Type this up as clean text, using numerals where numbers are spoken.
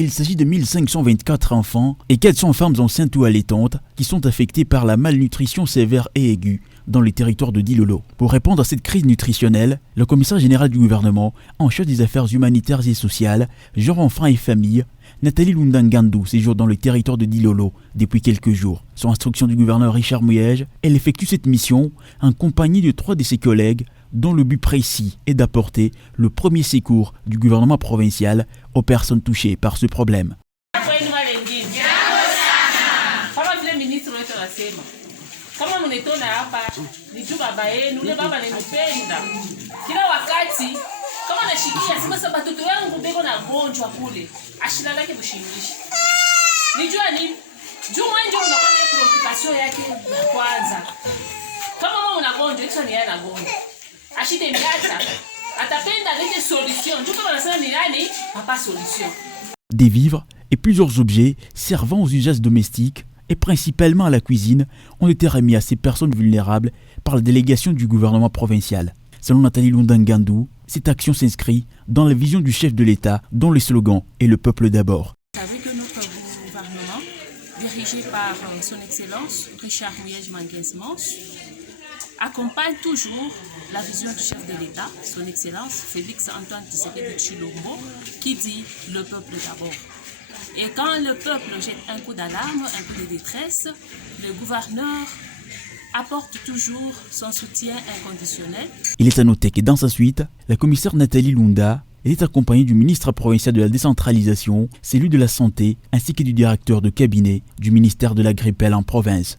Il s'agit de 1524 enfants et 400 femmes enceintes ou allaitantes qui sont affectés par la malnutrition sévère et aiguë dans les territoires de Dilolo. Pour répondre à cette crise nutritionnelle, le commissaire général du gouvernement en charge des affaires humanitaires et sociales, genre enfants et familles, Nathalie Lunda-Ngandou séjourne dans le territoire de Dilolo depuis quelques jours. Sur instruction du gouverneur Richard Mouyège, elle effectue cette mission en compagnie de 3 de ses collègues dont le but précis est d'apporter le premier secours du gouvernement provincial aux personnes touchées par ce problème. Kama mnetona hapa niju baba yenu ule baba nenipenda kila wakati kama nashikia sema sababu watoto wangu bego na gonjwa kule ashina lake bushingishi nijua nini juu mwenje unakuwa na preoccupation yake ya kwanza kama mama unagonjwa hicho ni yeye anagonjwa ashite miacha atapenda lete solution juu kama nasema ni nani papa solution. Des vivres et plusieurs objets servant aux usages domestiques et principalement à la cuisine, ont été remis à ces personnes vulnérables par la délégation du gouvernement provincial. Selon Nathalie Lunda-Ngandou, cette action s'inscrit dans la vision du chef de l'État dont le slogan est le peuple d'abord. Vous savez que notre gouvernement, dirigé par son Excellence Richard Mouyège-Mangès-Mons, accompagne toujours la vision du chef de l'État, son Excellence Félix Antoine Tshisekedi Tshilombo, qui dit le peuple d'abord. Et quand le peuple jette un coup d'alarme, un coup de détresse, le gouverneur apporte toujours son soutien inconditionnel. Il est à noter que dans sa suite, la commissaire Nathalie Lunda est accompagnée du ministre provincial de la décentralisation, celui de la santé, ainsi que du directeur de cabinet du ministère de l'Agrippelle en province.